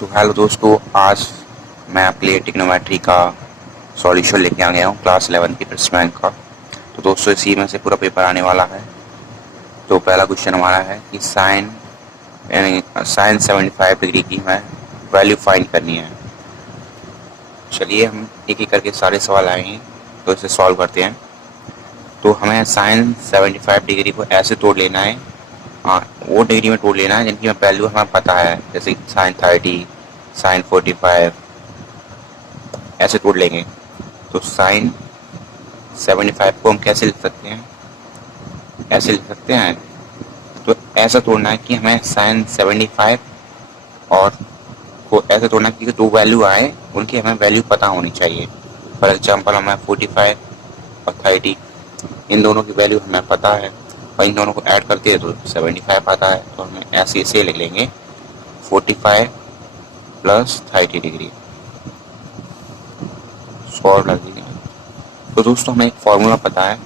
तो हेलो दोस्तों, आज मैं आपके लिए ट्रिग्नोमेट्री का सॉल्यूशन लेके आ गया हूँ क्लास 11 की प्रेस बैंक का। तो दोस्तों इसी में से पूरा पेपर आने वाला है। तो पहला क्वेश्चन हमारा है कि साइन 75 डिग्री की हमें वैल्यू फाइंड करनी है। चलिए हम एक एक करके सारे सवाल आएंगे तो इसे सॉल्व करते हैं। तो हमें साइन 75 डिग्री को ऐसे तोड़ लेना है, हाँ वो डिग्री में तोड़ लेना है जिनकी वैल्यू हमें पता है, जैसे साइन 30, साइन 45 ऐसे तोड़ लेंगे। तो साइन 75 को हम कैसे लिख सकते हैं, ऐसे लिख सकते हैं। तो ऐसा तोड़ना है कि हमें साइन 75 और को ऐसे तोड़ना है कि दो वैल्यू आए उनकी हमें वैल्यू पता होनी चाहिए। फॉर एग्जांपल हमें 45 और 30 इन दोनों की वैल्यू हमें पता है और इन दोनों को ऐड करते हैं तो 75 आता है। तो हमें ऐसे इसे लिख लेंगे 45 प्लस 30 डिग्री सॉल्व लग देंगे। तो दोस्तों हमें एक फॉर्मूला पता है,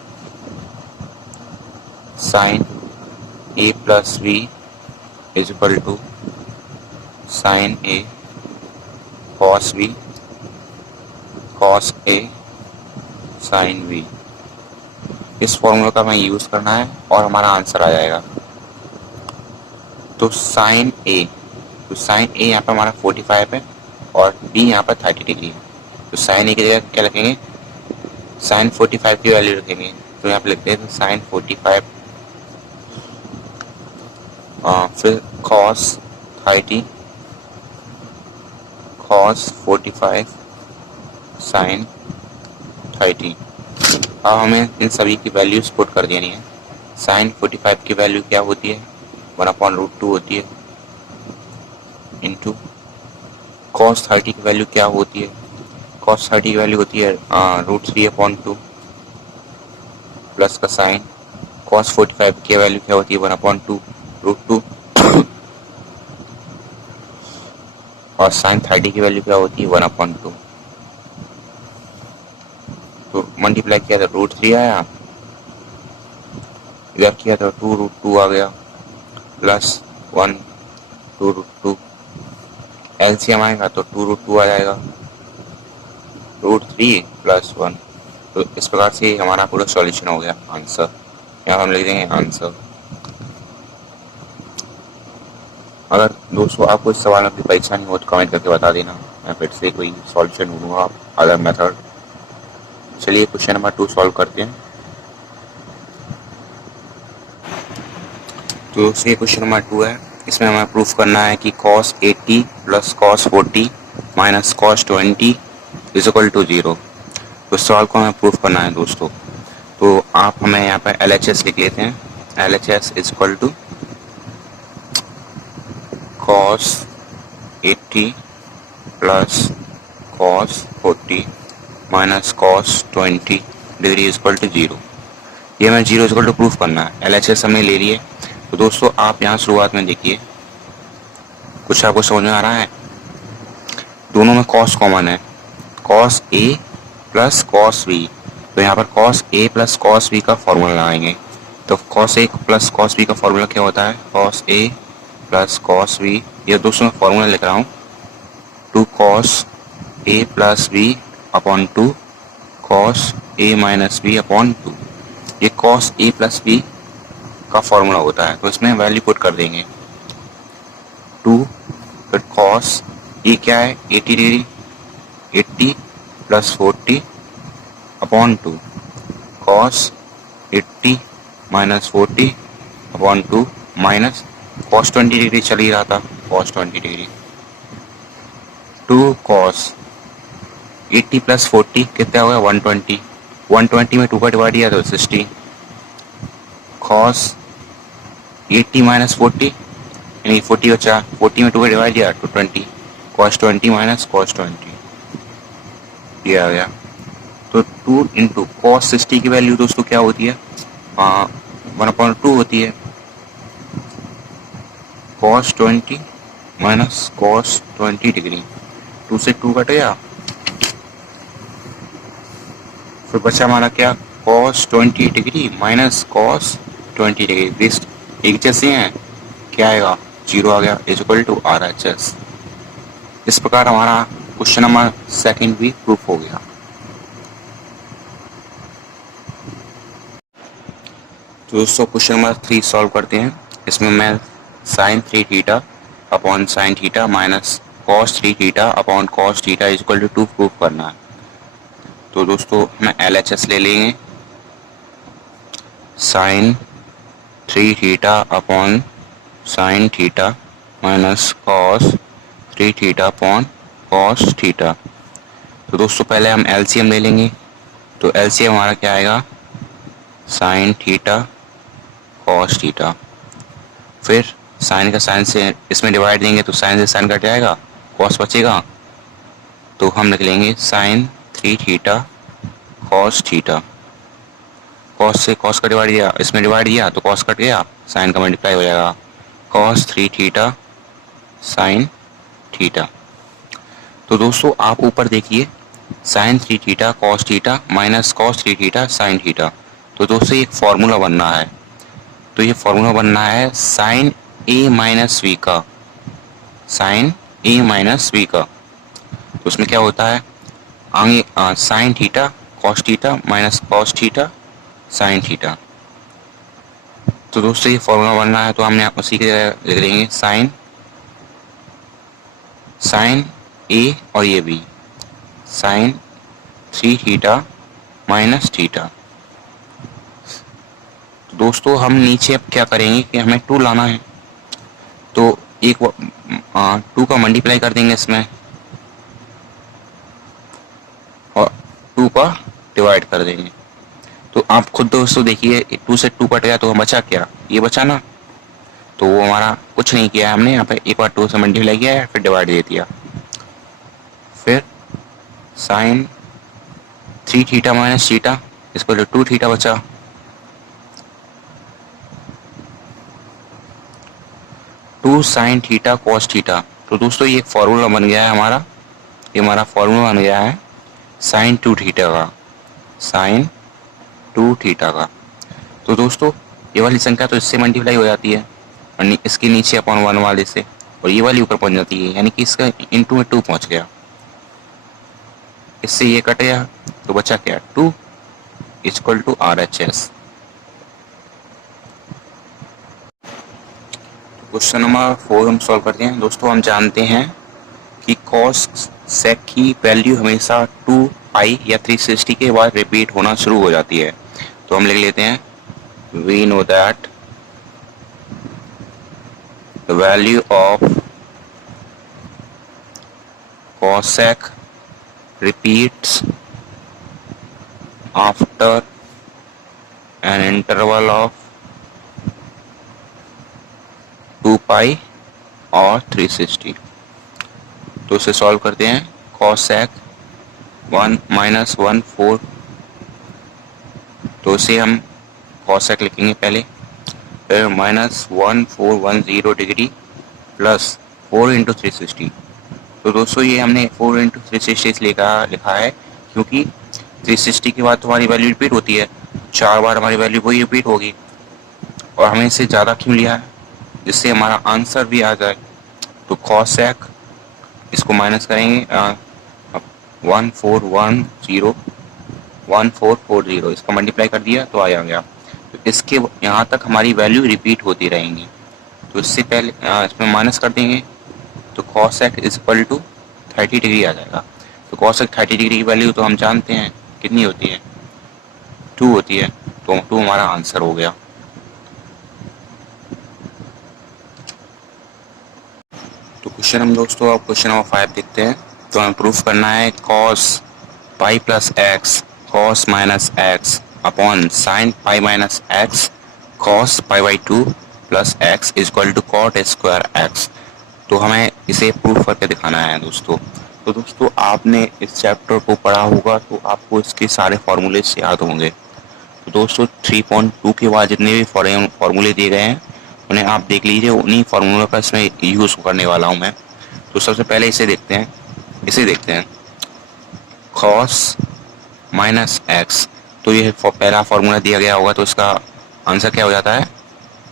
sine A plus B is equal to sine A cos B cos A sine B. इस फॉर्मूला का हमें यूज करना है और हमारा आंसर आ जाएगा। तो साइन ए यहाँ पर हमारा 45 है और बी यहाँ पर 30 डिग्री है। तो साइन ए की जगह क्या रखेंगे, साइन 45 की वैल्यू रखेंगे। तो यहाँ पे लिखते हैं साइन 45 फिर कॉस 30 कॉस 45 साइन 30। अब हमें इन सभी की वैल्यूज पुट कर देनी है। साइन 45 की वैल्यू क्या होती है, 1/√2 होती है, इंटू कॉस 30 की वैल्यू क्या होती है, कॉस 30 की वैल्यू होती है √3/2 प्लस का साइन कॉस 45 की वैल्यू क्या होती है 1/2 और साइन 30 की वैल्यू क्या होती है 1/2। तो मल्टीप्लाई किया था √3 आया, इधर किया था 2√2 आ गया प्लस 1 2√2, एलसीएम आएगा तो 2√2 आ जाएगा, √3 प्लस 1। तो इस प्रकार से हमारा पूरा सॉल्यूशन हो गया, आंसर। यहाँ हम लिख देंगे आंसर। अगर दोस्तों आपको इस सवाल में परीक्षा नहीं हो तो कमेंट करके बता देना, मैं फिर से कोई सॉल्यूशन ढूंढूंगा अदर मेथड। चलिए क्वेश्चन नंबर 2 सॉल्व करते हैं। तो ये क्वेश्चन नंबर 2 है, इसमें हमें प्रूफ करना है कि cos 80 plus cos 40 minus cos 20 is equal to 0। तो इस सवाल को हमें प्रूफ करना है दोस्तों। तो आप हमें यहाँ पर LHS लिख लेते हैं, LHS is equal to cos 80 plus cos 40 minus cos 20 degree is equal to 0। ये हमें 0 इज इक्वल टू प्रूफ करना है। LHS हमने ले लिए। तो दोस्तों आप यहाँ शुरुआत में देखिए, कुछ आपको समझ में आ रहा है, दोनों में cos कॉमन है, cos A plus cos B। तो यहाँ पर cos A plus cos B का फॉर्मूला लगाएंगे। तो cos A plus cos B का फॉर्मूला क्या होता है, cos A plus cos B। ये दोस्तों मैं फॉर्मूला लिख रहा हूँ, 2 cos A plus B upon 2 cos A minus B upon 2। ये cos A प्लस B का फॉर्मूला होता है। तो इसमें वैल्यू पुट कर देंगे 2, फिर cos ये क्या है 80 degree, 80 plus 40 upon 2 cos 80 minus 40 upon 2 minus cos 20 degree चल ही रहा था, cos 20 डिग्री 2 cos 80 प्लस 40 कितना हो गया 120, 120 में 2 का डिवाइड किया तो 60, cos 80 माइनस 40 यानी 40 बचा, 40 में 2 का डिवाइड किया तो 20, cos 20 माइनस cos 20 ये आ गया। तो 2 इंटू cos 60 की वैल्यू दोस्तों क्या होती है 1/2 होती है, cos 20 माइनस cos 20 डिग्री, 2 से 2 कट गया, फिर बचा हमारा क्या cos 20 degree minus cos 20 degree, एक जैसे हैं, क्या आएगा 0 आ गया, इज इक्वल टू RHS। इस प्रकार हमारा क्वेश्चन नंबर सेकंड भी प्रूफ हो गया। तो दोस्तों क्वेश्चन नंबर 3 सॉल्व करते हैं। इसमें मैं sine 3 theta upon sine theta minus cos 3 theta upon cos theta is equal to 2 proof करना है। तो दोस्तों हमें LHS ले लेंगे। Sine 3 theta upon sine theta minus cos 3 theta upon cos theta. तो दोस्तों पहले हम LCM ले लेंगे। तो LCM हमारा क्या आएगा, साइन थीटा कॉस थीटा। फिर साइन का साइन से इसमें डिवाइड देंगे तो साइन से साइन कट जाएगा, कॉस बचेगा। तो हम लिख लेंगे sine 3 theta cos theta. Cos से कॉस का डिवाइड दिया, इसमें डिवाइड दिया तो कॉस कट गया, साइन का मल्टीप्लाई हो जाएगा, कॉस 3 थीटा साइन थीटा। तो दोस्तों आप ऊपर देखिए, sine 3 theta cos theta minus cos 3 theta sine theta. तो दोस्तों एक फॉर्मूला बनना है। तो ये फॉर्मूला बनना है साइन ए माइनस वी का, साइन ए माइनस वी का। तो उसमें क्या होता है, आगे sign theta cos theta minus cos theta sine theta. तो दोस्तों ये फॉर्मूला बनना है, तो हमने उसी की जगह लिख लेंगे साइन साइन ए और ये B, sine 3 theta minus theta. तो दोस्तों हम नीचे अब क्या करेंगे कि हमें 2 लाना है। तो एक 2 का मल्टीप्लाई कर देंगे इसमें और 2 का डिवाइड कर देंगे। तो आप खुद दोस्तों देखिए, 2 से 2 कट गया तो बचा क्या, ये बचा ना। तो वो हमारा कुछ नहीं किया है हमने, यहाँ पे एक बार 2 से मल्टीप्लाई किया है फिर डिवाइड दे दिया। फिर साइन 3 थीटा माइनस थीटा इसको 2 थीटा बचा। Two sine theta cos theta. तो दोस्तों ये फॉर्मूला बन गया है हमारा, ये हमारा फॉर्मूला बन गया है साइन 2 थीटा का, साइन 2 थीटा का। तो दोस्तों ये वाली संख्या तो इससे मल्टीप्लाई हो जाती है और इसके नीचे अपॉन 1 वाले से, और ये वाली ऊपर पहुंच जाती है, यानी कि इसका इंटू में 2 पहुंच गया। इससे ये कट गया तो बचा क्या, 2 equal to RHS। Question number 4 हम सॉल्व करते हैं। दोस्तों हम जानते हैं कि कॉस सेक की वैल्यू हमेशा 2 पाई या 360 के बाद रिपीट होना शुरू हो जाती है। तो हम लिख लेते हैं, we know that the value of cosec repeats after an interval of 2 pi और 360। तो इसे सॉल्व करते हैं। cosec 1 माइनस 1/4, तो इसे हम cosec लिखेंगे पहले, फिर माइनस 1410 डिग्री प्लस 4 इंटू 360। तो दोस्तों ये हमने 4 इंटू 360 लिखा है क्योंकि 360 के बाद तुम्हारी वैल्यू रिपीट होती है, 4 बार हमारी वैल्यू वही रिपीट होगी। और हमें इससे ज़्यादा क्यों लिया है, जिससे हमारा आंसर भी आ जाए। तो cosec इसको माइनस करेंगे 1440 इसका मल्टीप्लाई कर दिया तो आ गया। तो इसके यहाँ तक हमारी वैल्यू रिपीट होती रहेंगी। तो इससे पहले इसमें माइनस कर देंगे तो cosec is equal to 30 degree आ जाएगा। तो cosec 30 डिग्री की वैल्यू तो हम जानते हैं कितनी होती है, 2 होती है। तो 2 हमारा आंसर हो गया। तो क्वेश्चन हम दोस्तों अब क्वेश्चन नंबर 5 देखते हैं। तो हमें प्रूफ करना है cos pi plus x cos minus x upon sine pi minus x cos pi by 2 plus x is equal to cot square x. तो हमें इसे प्रूफ करके दिखाना है दोस्तों। तो दोस्तों आपने इस चैप्टर को पढ़ा होगा तो आपको इसके सारे फार्मूले याद होंगे। तो दोस्तों 3.2 के बाद जितने भी फार्मूले दिए गए हैं उन्हें आप देख लीजिए, उन्हीं फार्मूलों का इसमें यूज़ करने वाला हूँ मैं। तो सबसे पहले इसे देखते हैं कॉस माइनस एक्स। तो ये पहला फार्मूला दिया गया होगा तो इसका आंसर क्या हो जाता है,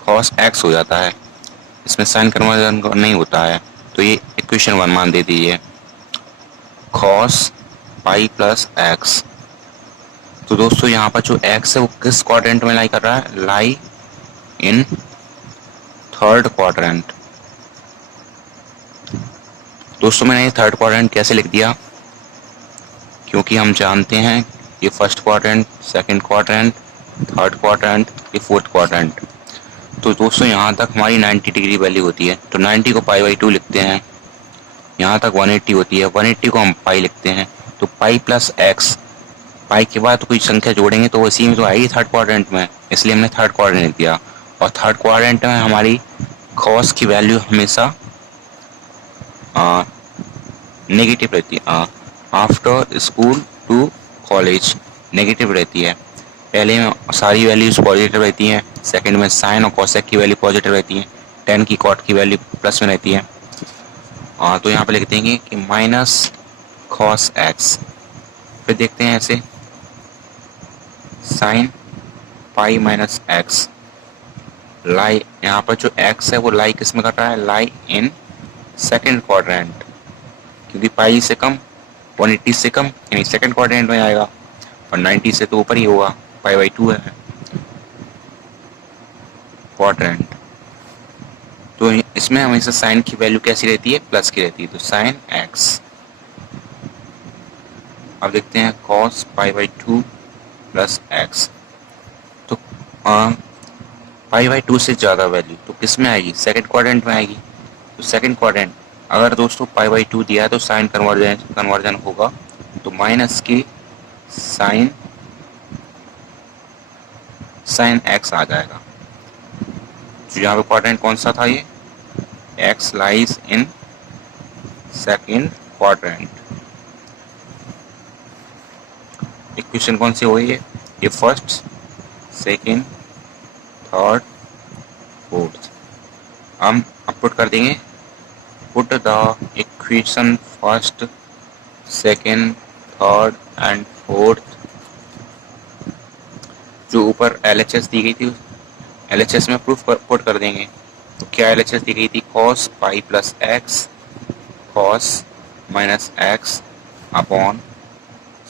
कॉस एक्स हो जाता है। इसमें साइन कन्वर्जन नहीं होता है, तो ये इक्वेशन 1 मान दे दीजिए cos पाई प्लस एक्स। तो दोस्तों यहाँ पर जो x है वो किस क्वाड्रेंट में लाई कर रहा है, लाई इन थर्ड क्वाड्रेंट। दोस्तों मैंने ये थर्ड क्वाड्रेंट कैसे लिख दिया, क्योंकि हम जानते हैं ये first quadrant, second quadrant, third quadrant, ये फोर्थ क्वाड्रेंट। तो दोस्तों यहाँ तक हमारी 90 डिग्री वैल्यू होती है, तो 90 को पाई बाई 2 लिखते हैं। यहाँ तक 180 होती है, 180 को हम पाई लिखते हैं। तो पाई प्लस एक्स, पाई के बाद कोई संख्या जोड़ेंगे तो इसी में तो आएगी थर्ड क्वाड्रेंट में, इसलिए हमने थर्ड क्वाड्रेंट लिख दिया। और थर्ड क्वाड्रेंट में हमारी कॉस की वैल्यू हमेशा नेगेटिव रहती है। After school to college negative रहती है। पहले में सारी वैल्यूज पॉजिटिव रहती हैं, सेकंड में साइन और कॉसेक की वैल्यू पॉजिटिव रहती है, टेन की कॉट की वैल्यू प्लस में रहती है। तो यहाँ पे लिख देंगे कि माइनस कॉस एक्स, फिर देखते हैं ऐसे साइन पाई माइनस एक्स, लाई यहाँ पर जो एक्स है वो लाई किस में कर रहा है, लाई इन सेकंड क्वाड्रेंट, क्योंकि पाई से कम 180 से कम यानी सेकंड क्वाड्रेंट में आएगा, और 90 से तो ऊपर ही होगा, पाई बाई 2 है क्वाड्रेंट। तो इसमें हमेशा साइन की वैल्यू कैसी रहती है, प्लस की रहती है, तो साइन एक्स। अब देखते हैं cos pi by 2 plus x. तो पाई बाई 2 से ज़्यादा वैल्यू तो किस में आएगी, सेकंड क्वाड्रेंट में आएगी। तो सेकंड क्वाड्रेंट अगर दोस्तों पाई बाई 2 दिया है तो साइन कन्वर्जन होगा, तो माइनस के साइन एक्स आ जाएगा। तो यहाँ पे क्वाड्रेंट कौन सा था, ये x lies in second quadrant. Equation कौन सी हुई है, ये फर्स्ट, सेकंड, थर्ड, फोर्थ। हम पुट कर देंगे, put the equation first, second, third and fourth. जो ऊपर LHS दी गई थी LHS में प्रूफ पुट कर देंगे। तो क्या LHS दी गई थी, cos pi plus x, cos minus x upon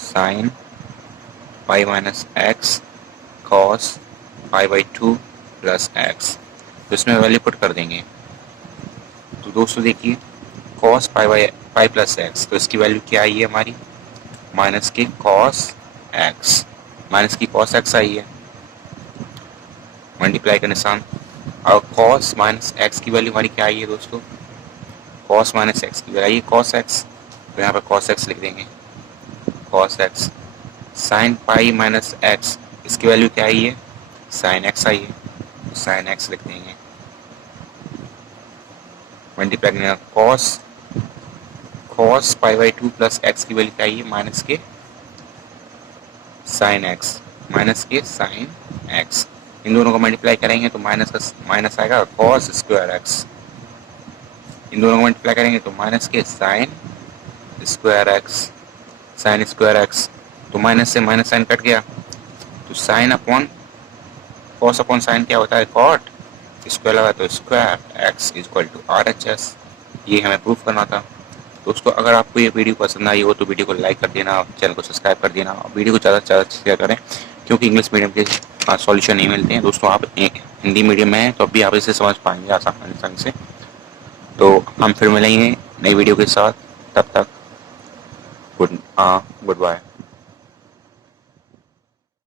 sine pi minus x, cos pi by 2 plus x. तो इसमें वैल्यू पुट कर देंगे। तो दोस्तों देखिए cos पाई प्लस एक्स, तो इसकी वैल्यू क्या आई है हमारी, माइनस की cos एक्स, माइनस की cos एक्स आई है, मल्टीप्लाई का निशान। और cos माइनस एक्स की वैल्यू हमारी क्या आई है दोस्तों, cos माइनस एक्स की वैल्यू आई है cos एक्स, तो यहाँ पर cos एक्स लिख देंगे, cos x. Sign pi minus x, इसकी वैल्यू क्या आई है, साइन एक्स आई है, तो साइन एक्स लिख देंगे, मल्टीप्लाई करना। cos pi by 2 plus x की वैल्यू क्या आई है, माइनस के साइन एक्स, माइनस के साइन एक्स। इन दोनों को मल्टीप्लाई करेंगे तो माइनस का माइनस आएगा, cos स्क्वायर एक्स। इन दोनों को मल्टीप्लाई करेंगे तो माइनस के sine square x, sine square x. तो माइनस से माइनस साइन कट गया, तो sine upon cos upon sine क्या होता है, कॉट, स्क्वायर लगा तो square x equal to RHS। ये हमें प्रूफ करना था। दोस्तों अगर आपको ये वीडियो पसंद आई हो तो वीडियो को लाइक कर देना, चैनल को सब्सक्राइब कर देना, और वीडियो को ज़्यादा से ज़्यादा शेयर करें, क्योंकि इंग्लिश मीडियम के सॉल्यूशन नहीं मिलते हैं। दोस्तों आप हिंदी मीडियम में हैं तो अभी आप इसे समझ पाएंगे आसानी से। तो हम फिर मिलेंगे नई वीडियो के साथ, तब तक गुड बाय।